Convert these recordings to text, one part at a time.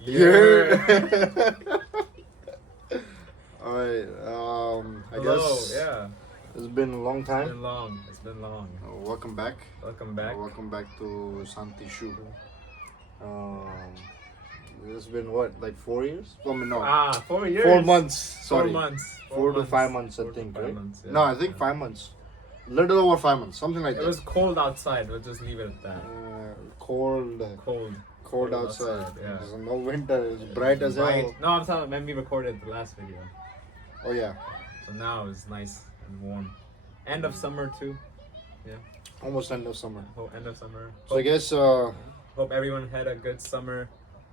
Yeah. Alright, I Hello. guess Yeah. it's been a long It's time. been long. It's been long. Welcome back. Welcome back. Welcome back to Santi Shu. It's been what, like 4 years? Oh, no, 4 years. 4 months. 4 Sorry, months. 4 to 5 months, I 4 to think, 5 right? months, yeah. No, I think Yeah. 5 months. Little over 5 months, something like It that. was cold outside. We'll just leave it at that. Cold outside. Yeah. There's no winter. It's bright as hell. Right. No, I'm telling. When we recorded the last video, Oh yeah, so now it's nice and warm. End of summer too. almost end of summer. End of summer. So I guess Hope everyone had a good summer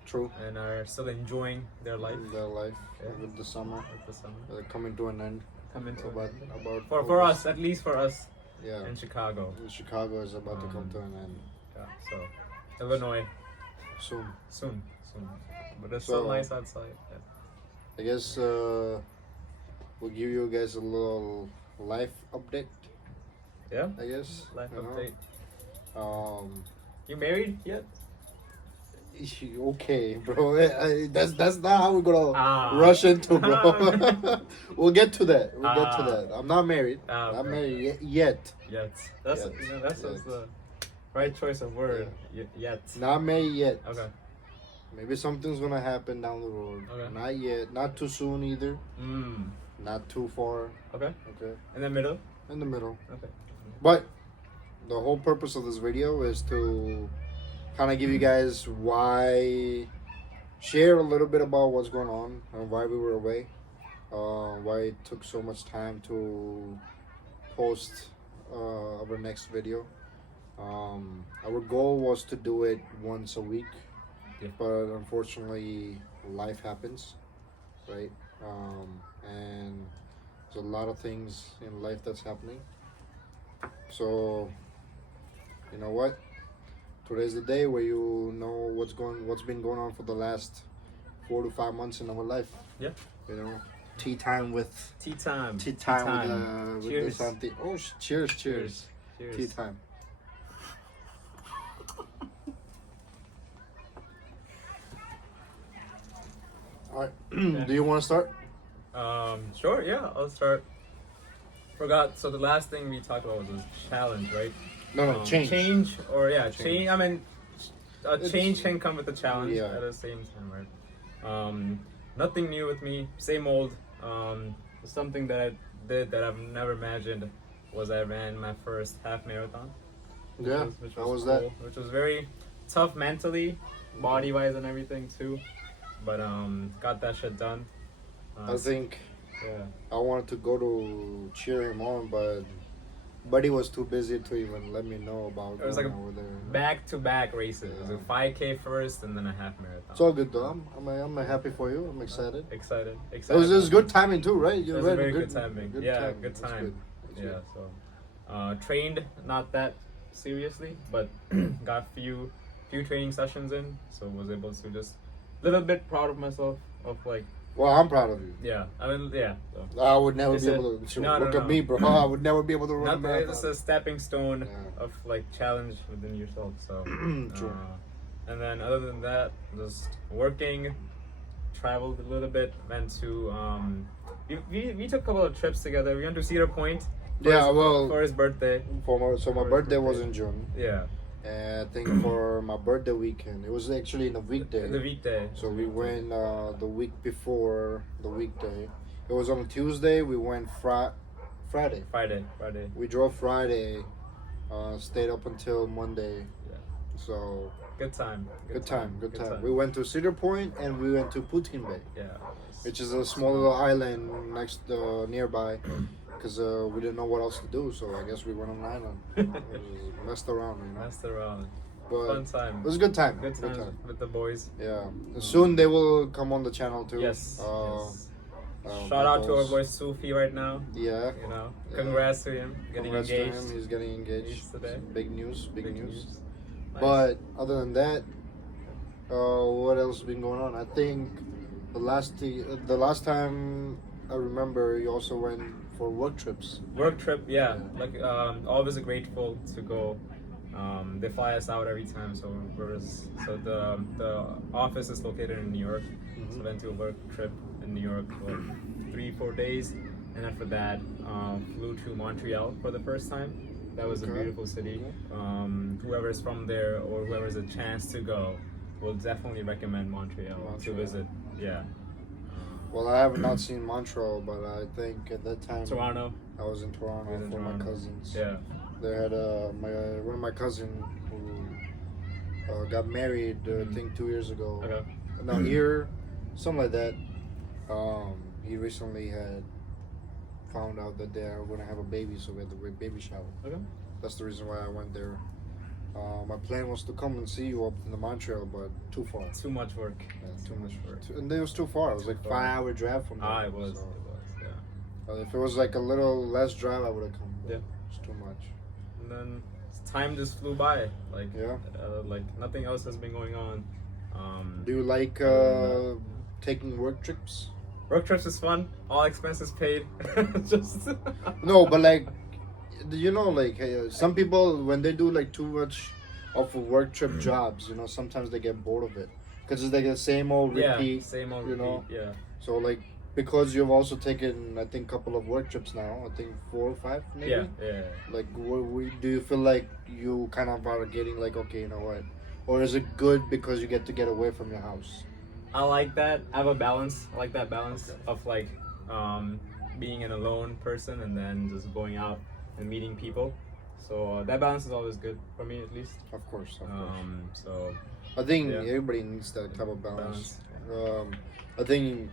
true. and are still enjoying their life Their life Yeah. with the summer with the summer. coming to an end. Coming to About for August. us, at least for us Yeah, in Chicago. Chicago is about to come to an end Yeah, so Illinois soon. soon. But it's So- so nice outside. Yeah. I guess we'll give you guys a little life update. Yeah. I guess Life you know. update. You married yet? Okay, bro. That's not how we're gonna Ah. rush into, bro. We'll get to that. We'll get to Ah. that. I'm not married. Ah, Not okay. married yet. Yet. That's Yet. that's Yet. the right choice of word. Yet. Not married yet. Okay. Maybe something's gonna happen down the road. Okay. Not yet. Not too soon either. Not too far. Okay. Okay. In the middle. In the middle. Okay. But the whole purpose of this video is to kind of give you guys share a little bit about what's going on and why we were away, why it took so much time to post our next video. Our goal was to do it once a week, Yeah. but unfortunately life happens, right? And there's a lot of things in life that's happening. So, you know what? Today's the day where you know what's been going on for the last 4 to 5 months in our life. Yeah. You know, tea time with Tea time. with the Cheers. Santi. Oh, cheers! Cheers. Tea time. All right. Do you want to start? Sure. Yeah. I'll start. Forgot. So the last thing we talked about was challenge, right? No, change. Change or Change. change. I mean, a It's- change can come with a challenge Yeah. at the same time, right? Nothing new with me. Same old. Something that I did that I've never imagined was I ran my first half marathon. Yeah. Which How was that? cool, which was very tough mentally, body wise, and everything too. But got that shit done. I think Yeah. I wanted to go to cheer him on, but Buddy was too busy to even let me know about It was going like over there. Back-to-back races. It was a Yeah. 5K first and then a half marathon. It's all good though. I'm happy for you. I'm excited. Excited. It was good timing too, right? It You was read a very good timing. Yeah, time. good That's time. That's Yeah, so trained not that seriously, but got few training sessions in, so was able to just little bit proud of myself of like Well, I'm proud of you. yeah. I mean yeah. So. I would never It's be a- able to no, look no, at no. me, bro. I would never be able to run a Not marathon. it's a stepping stone Yeah. of like challenge within yourself. So True. and then other than that, just working, traveled a little bit, went to we took a couple of trips together. We went to Cedar Point. Yeah, well, for his birthday. so my for his birthday was birthday. in June, Yeah, and I think for my birthday weekend, it was actually in a weekday. the weekday. So we went the week before the weekday. It was on a Tuesday. We went Friday. Friday. We drove Friday, stayed up until Monday. Yeah. So Good time. good time. We went to Cedar Point and we went to Putin Bay, Yeah. which is a small little island next nearby, because we didn't know what else to do. So I guess we went on an island, we just messed around, you know. Messed around. But Fun time. it was a good time. Good time with the boys. Yeah. Soon they will come on the channel too. Yes. Yes. Shout out to our because- boy Sufi right now. Yeah. You know, Yeah. congrats to him getting Congrats to engaged. him. He's getting engaged Engaged today. Big news. Big news. Nice. But other than that, what else has been going on? I think the last time I remember, you also went for work trips. Work trip, yeah. Like always grateful to go They fly us out every time. So the office is located in New York. So went to a work trip in New York for 3-4 days, and after that flew to Montreal for the first time. That was a Okay. beautiful city. Whoever's from there or whoever has a chance to go, will definitely recommend Montreal to Montreal. visit. Yeah, Well, I have not seen Montreal, but I think at that time Toronto. I was in Toronto Was in for my Toronto. cousins. Yeah. They had one of my cousin who got married I think 2 years ago. Okay. No, here, something like that. He recently had found out that they are going to have a baby, so we had the baby shower. Okay. That's the reason why I went there. My plan was to come and see you up in the Montreal, but too far. Too much work. Yeah. Too much work. And it was too far. It was like Too far. 5-hour drive from there. Ah, it was. so- It was. Yeah. if it was like a little less drive, I would have come. But Yeah. It's too much. And then time just flew by. Like Yeah. like nothing else has been going on. Do you like Uh, taking work trips? Work trips is fun. All expenses paid. Just No, but like, you know, like some people when they do like too much of a work trip jobs, you know, sometimes they get bored of it because it's like the same old repeat. Yeah, same old you repeat. know? Yeah. So like, because you've also taken, I think, a couple of work trips now. I think 4 or 5, maybe. Yeah. Yeah. Like, do you feel like you kind of are getting like, okay, you know what? Or is it good because you get to get away from your house? I like that. I have a balance. I like that balance Okay. of like being an alone person and then just going out and meeting people. So that balance is always good for me, at least. Of course. So I think yeah. everybody needs that type of balance. balance. I think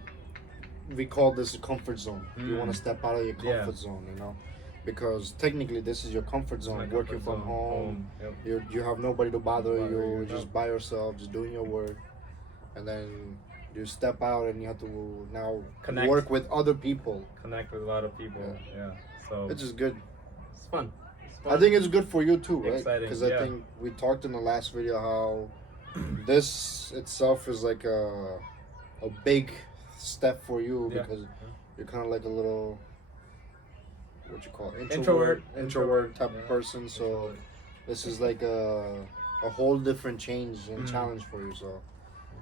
we call this a comfort zone. You Mm. want to step out of your Yeah. comfort zone, you know, because technically this is your comfort zone. My Working comfort from zone, home, Yep. you have nobody to bother Bother you. you, Just no. by yourself, just doing your work, and then you step out and you have to now Connect. work with other people, Connect with a lot of people. Yeah. So which is good. it's fun. It's fun. I think it's good for you too, right? Exciting, Because yeah. I think we talked in the last video how this itself is like a big step for you Yeah. because you're kind of like a little what you call it? Introvert. introvert type Yeah. of person. So Introvert. this is like a whole different change and Mhm. challenge for you. So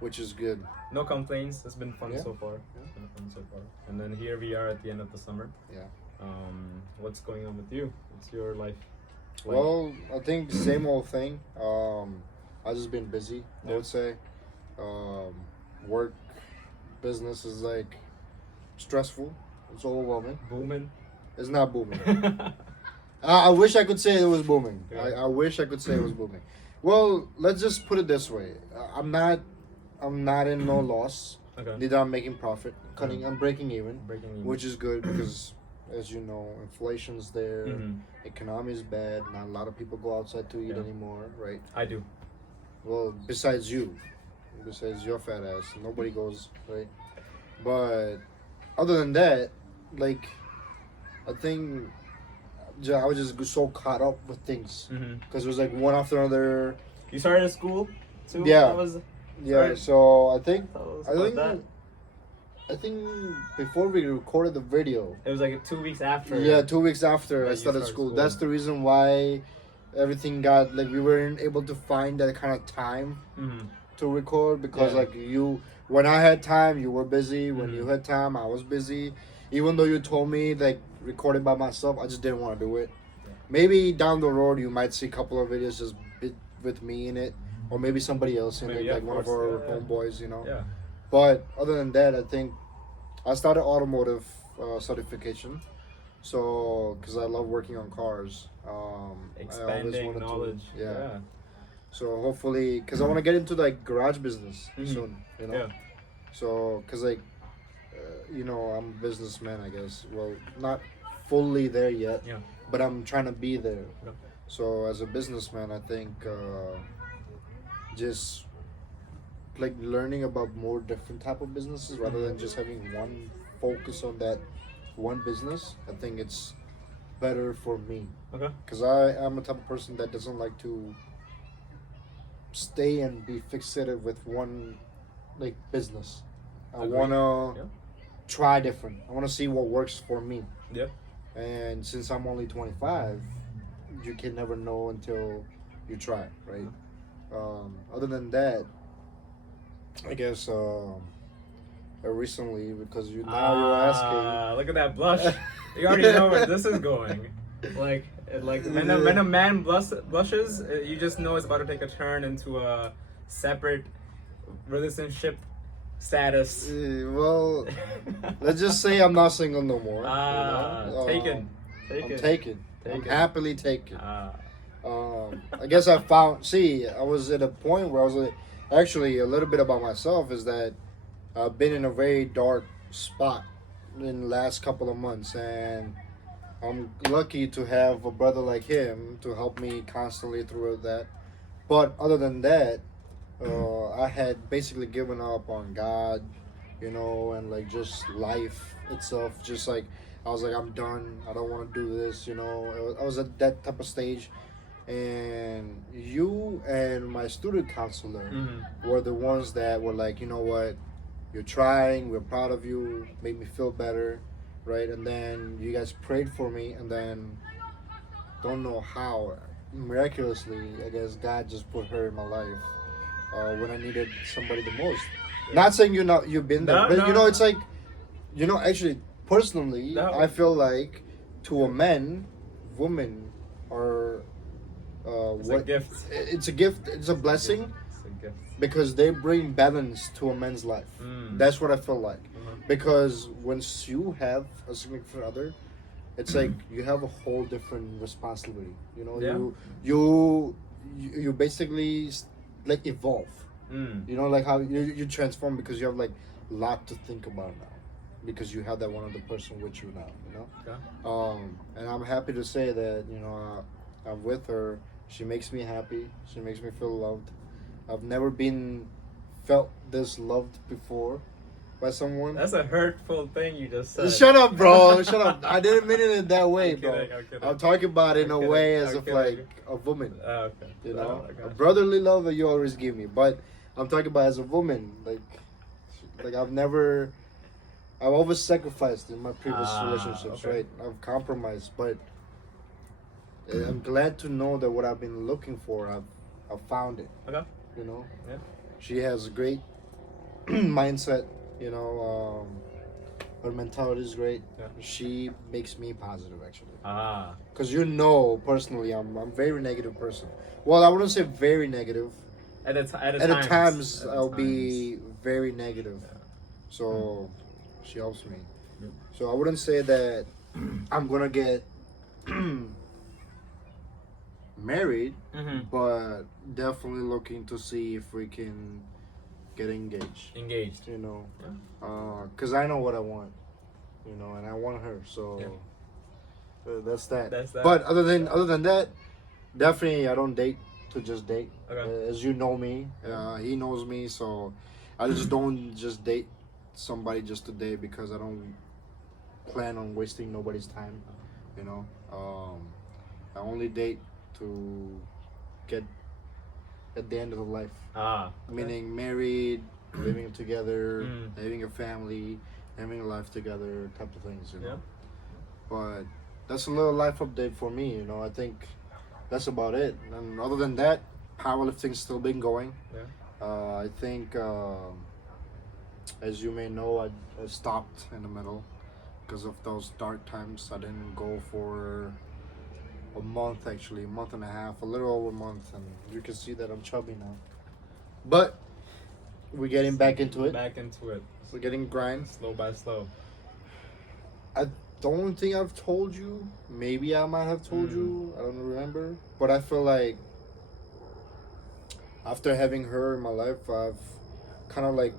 which is good. No complaints. It's been fun Yeah. so far. It's been fun so far. And then here we are at the end of the summer. Yeah. What's going on with you? What's your life? like? Well, I think same old thing. I've just been busy. I Yeah. would say, work, business is like stressful. It's overwhelming. booming. It's not booming. I wish I could say it was booming. Yeah. I wish I could say it was booming. Well, let's just put it this way. I'm not in no loss. Okay. Neither I'm making profit. I'm breaking even, Breaking news. which is good because, as you know, inflation's there. Mhm. Economy is bad. Not a lot of people go outside to eat Yeah. anymore, right? I do. Well, besides you, besides your fat ass, nobody goes, right? But other than that, like, I think I was just so caught up with things Mm-hmm. because it was like one after another. You started at school too. Yeah. That was, Yeah, Right. so I think tell us I about think that. I think before we recorded the video, It was like 2 weeks after. yeah, 2 weeks after that I you started started school. school. That's the reason why everything got like we weren't able to find that kind of time Mm-hmm. to record because Yeah. like when I had time you were busy, when Mhm. you had time I was busy. Even though you told me like recording by myself, I just didn't want to do it. Yeah. Maybe down the road you might see a couple of videos just with me in it, or maybe somebody else in Maybe, it, yeah, like of one of course. our Yeah, yeah. homeboys, you know. Yeah. But other than that, I think I started automotive certification. So, because I love working on cars, I always Expanding wanted to- knowledge. yeah. So hopefully, because I want to get into like garage business Mhm. soon, you know. Yeah. So, because like, you know, I'm a businessman, I guess. Well, not fully there yet. Yeah. But I'm trying to be there. Yeah. So as a businessman, I think just like learning about more different type of businesses rather than just having one focus on that one business. I think it's better for me Okay. because I am a type of person that doesn't like to stay and be fixated with one like business. I Agreed. wanna Yeah. try different. I wanna see what works for me. Yeah. And since I'm only 25, you can never know until you try, right? Other than that, I guess recently, because you're asking. Look at that blush. You already know where this is going. Like when a man blushes, you just know it's about to take a turn into a separate relationship status. Well, let's just say I'm not single no more. Taken. I'm taken. I'm happily taken. Ah. I guess I found. See, I was at a point where I was actually a little bit about myself. Is that I've been in a very dark spot in the last couple of months, and I'm lucky to have a brother like him to help me constantly through that. But other than that, I had basically given up on God, and like just life itself. Just like I was like, I'm done. I don't want to do this. I was at that type of stage, and you and my student counselor were the ones that were like, you know what, you're trying. We're proud of you. Made me feel better, right? And then you guys prayed for me, and then don't know how miraculously, I guess God just put her in my life when I needed somebody the most. Not saying you've been there, but it's like, actually personally, I feel like to a man, women are a gift. It's a gift. It's a blessing. It's a gift. Because they bring balance to a man's life. That's what I feel like. Because once you have a significant other, it's like you have a whole different responsibility. You basically like evolve. Like how you transform because you have like a lot to think about now. Because you have that one other person with you now. Okay. And I'm happy to say that I'm with her. She makes me happy. She makes me feel loved. I've never felt this loved before by someone. That's a hurtful thing you just said. Shut up, bro. Shut up. I didn't mean it in that way, I'm bro. kidding. I'm talking about it in a way as if like a woman. Okay. A brotherly love that you always give me. But I'm talking about as a woman. Like I've always sacrificed in my previous relationships, okay. right? I've compromised, but I'm glad to know that what I've been looking for, I've found it. Okay. Yeah. She has a great mindset. Her mentality is great. Yeah. She makes me positive, actually. Because personally, I'm very negative person. Well, I wouldn't say very negative. At times, I'll be very negative. Yeah. So she helps me. So I wouldn't say that I'm gonna get married, but definitely looking to see if we can get engaged. Because I know what I want, and I want her. So that's that. But other than that, definitely I don't date to just date. Okay. As you know me, he knows me, so I just don't just date somebody just to date because I don't plan on wasting nobody's time. I only date to get at the end of the life. Okay. Meaning married, living together, having a family, having a life together, type of things, Yeah. But that's a little life update for me, I think that's about it. And other than that, powerlifting's still been going. Yeah. I think, as you may know, I stopped in the middle because of those dark times. I didn't go for a month, actually, a month and a half, a little over a month, and you can see that I'm chubby now. But we're getting back into it. We're getting grind. Slow by slow. I don't think I've told you. Maybe I might have told you. I don't remember. But I feel like after having her in my life, I've kind of like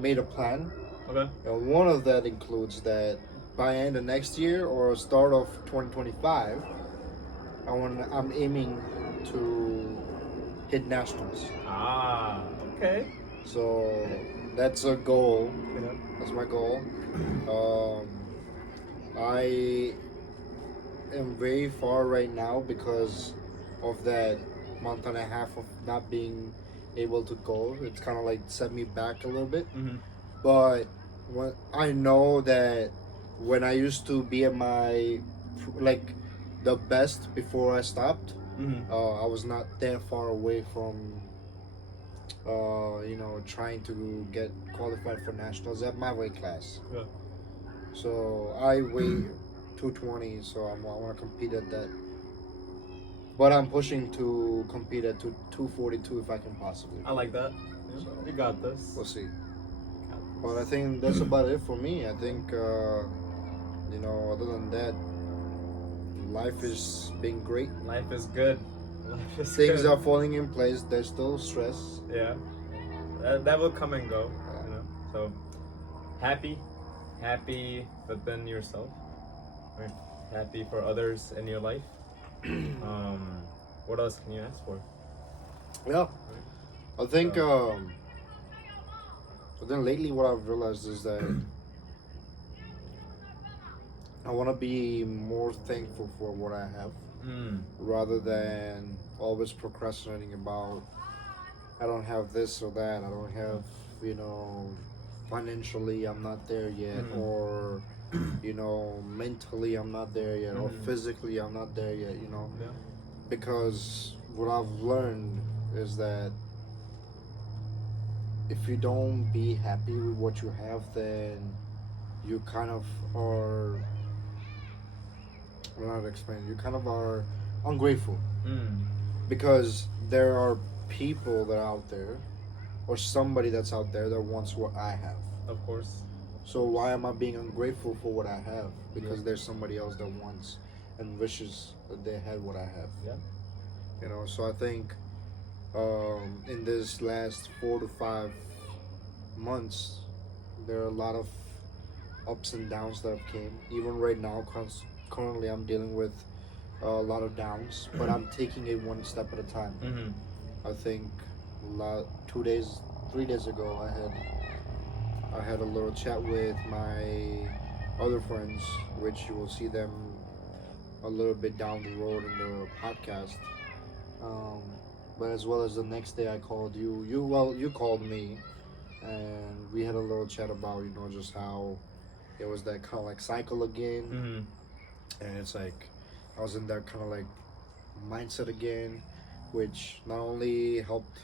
made a plan. Okay. And one of that includes that by end of next year or start of 2025, I'm aiming to hit nationals. Okay. So that's a goal. Yeah. That's my goal. I am very far right now because of that month and a half of not being able to go. It's kind of like set me back a little bit. But when I know that when I used to be at my like the best before I stopped, Mhm. I was not that far away from, you know, trying to get qualified for nationals at my weight class. Yeah. So I weigh 220, so I want to compete at that. But I'm pushing to compete at 242 if I can possibly. I like that. Yeah. So You got this. we'll see. Got But I this. think that's about it for me. I think, you know, other than that, life is being great. Life is good. Life is Things good. are falling in place. There's still stress. Yeah. That will come and go. You know. So happy, within yourself. Right. Happy for others in your life. What else can you ask for? Yeah. I think, So- but then lately what I've realized is that I want to be more thankful for what I have Mm. rather than always procrastinating about I don't have this or that. I don't have, you know, financially I'm not there yet, Mhm. or you know, mentally I'm not there yet, or Mhm. physically I'm not there yet. You know, Yeah. because what I've learned is that if you don't be happy with what you have, then you kind of are. I don't know how to explain. You kind of are ungrateful Mm. because there are people that are out there, or somebody that's out there that wants what I have. Of course. So why am I being ungrateful for what I have? Because Yeah. there's somebody else that wants and wishes that they had what I have. Yeah. You know, so I think in this last 4 to 5 months, there are a lot of ups and downs that have came. Even right now, currently I'm dealing with a lot of downs, but I'm taking it one step at a time. Mm-hmm. I think 2 days, 3 days ago, I had a little chat with my other friends, which you will see them a little bit down the road in the podcast. Um, but as well as the next day, I called you. You called me, and we had a little chat about just how it was that kind of like cycle again, Mm-hmm. and it's like I was in that kind of like mindset again, which not only helped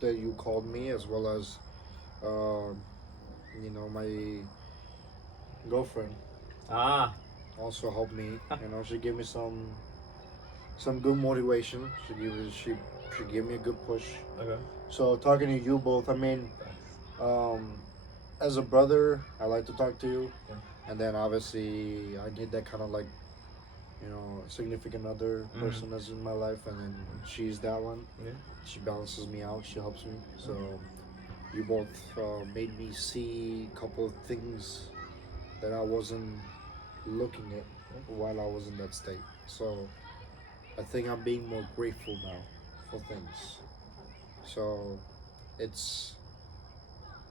that you called me as well as my girlfriend Ah. also helped me. She gave me some good motivation. She gave me a good push. Okay. So talking to you both, I mean, as a brother, I like to talk to you, Yeah. and then obviously I need that kind of like significant other person that's in my life, and then she's that one. Yeah. She balances me out. She helps me. So you both made me see a couple of things that I wasn't looking at while I was in that state. So I think I'm being more grateful now for things. So it's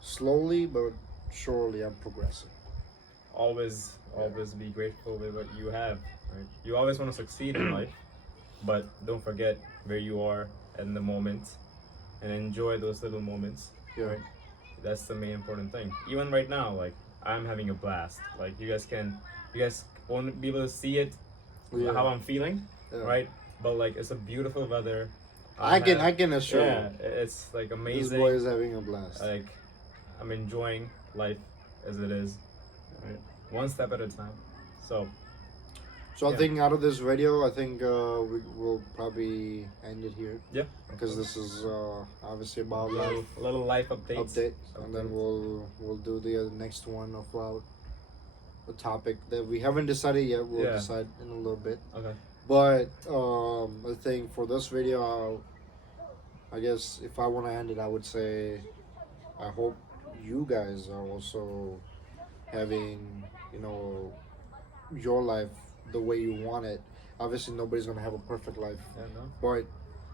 slowly but surely I'm progressing. Always be grateful with what you have. Right? You always want to succeed in life, but don't forget where you are in the moment, and enjoy those little moments. Yeah. Right? That's the main important thing. Even right now, like I'm having a blast. Like you guys won't be able to see it, Yeah. how I'm feeling, Yeah. right? But like it's a beautiful weather. I can assure Yeah, you, it's like this amazing. boy is having a blast. Like I'm enjoying life as it is, right? One step at a time. So So I Yeah. think out of this video, I think we will probably end it here yeah, because this is obviously about a little life updates. update, and then we'll do the next one about the topic that we haven't decided yet. We'll Yeah. decide in a little bit. Okay. But I think for this video, I guess if I want to end it, I would say I hope you guys are also having your life the way you want it. Obviously, nobody's gonna have a perfect life, Yeah, no. but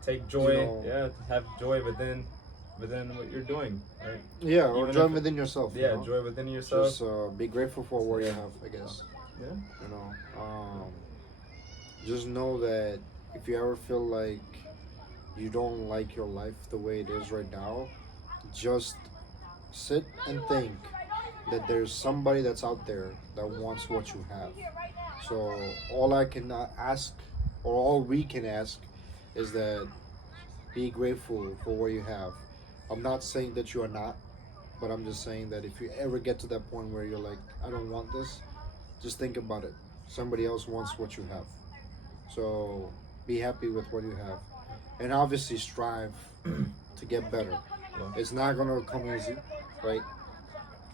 Take joy. know- Yeah, have joy within what you're doing, right? yeah, or Even joy if- within yourself. Yeah, joy within yourself. Just be grateful for what you have, I guess. Yeah. Just know that if you ever feel like you don't like your life the way it is right now, just sit and think that there's somebody that's out there that wants what you have. So all I can ask, or all we can ask, is that be grateful for what you have. I'm not saying that you are not, but I'm just saying that if you ever get to that point where you're like, I don't want this, just think about it. Somebody else wants what you have. So be happy with what you have. And obviously strive to get better. Yeah. It's not gonna come easy, right?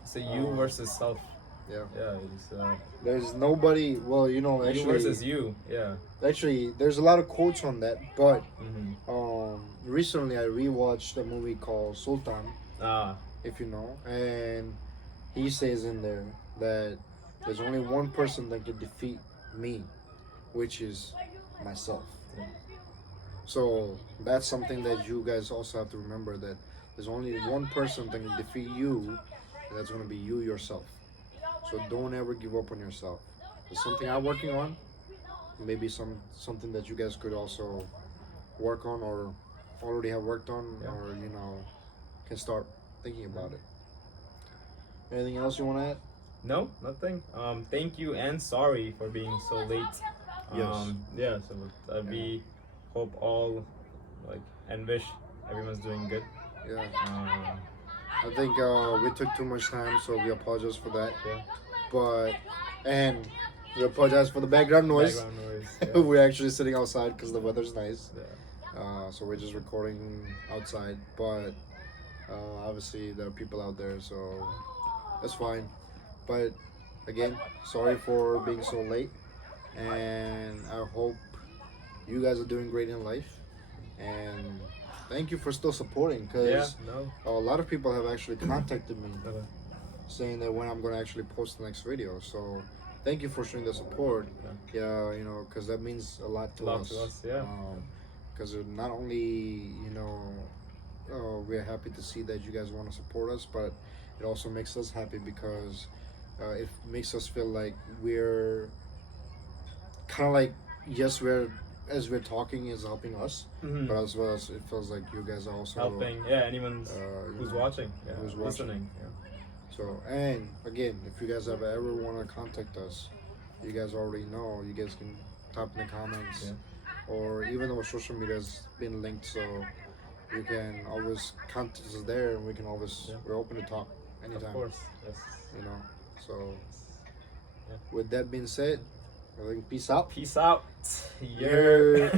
It's a you versus self. Yeah. Yeah, it's There's nobody. Well, you know, you versus you. Yeah. actually, there's a lot of quotes on that. But Mm-hmm. recently I rewatched a movie called Sultan, Ah. if you know, and he says in there that there's only one person that can defeat me, which is myself. Yeah. So that's something that you guys also have to remember, that there's only one person that can defeat you, and that's going to be you yourself. So don't ever give up on yourself. It's something I'm working on. Maybe something that you guys could also work on, or already have worked on, Yeah. or you know, can start thinking about it. Anything else you want to add? No, nothing. Thank you and sorry for being so late. Yes. Yeah. So we hope all and wish everyone's doing good. Yeah. Um, I think we took too much time, so we apologize for that. yeah. But and we apologize for the background noise. Background noise. Yeah. We're actually sitting outside because the weather's nice. Yeah. So we're just recording outside. But obviously there are people out there, so that's fine. But again, sorry for being so late, and I hope you guys are doing great in life. And thank you for still supporting, because No. a lot of people have actually contacted me No. saying that when I'm going to actually post the next video. So thank you for showing the support. Yeah, you know, because that means a lot to Love us. to us, yeah. Because not only, you know, we're happy to see that you guys want to support us, but it also makes us happy because it makes us feel like we're kind of like, yes, as we're talking is helping us, Mhm. but as well as it feels like you guys are also Helping. Yeah. Anyone who's know, watching. Yeah. who's watching. Listening. Yeah. So, and again, if you guys ever want to contact us, you guys already know. You guys can type in the comments, Yeah. or even our social media has been linked, so you can always contact us there, and we can always Yeah. we're open to talk anytime. Of course. Yes. You know. So, Yeah. with that being said, I think peace out. Peace out. Yeah.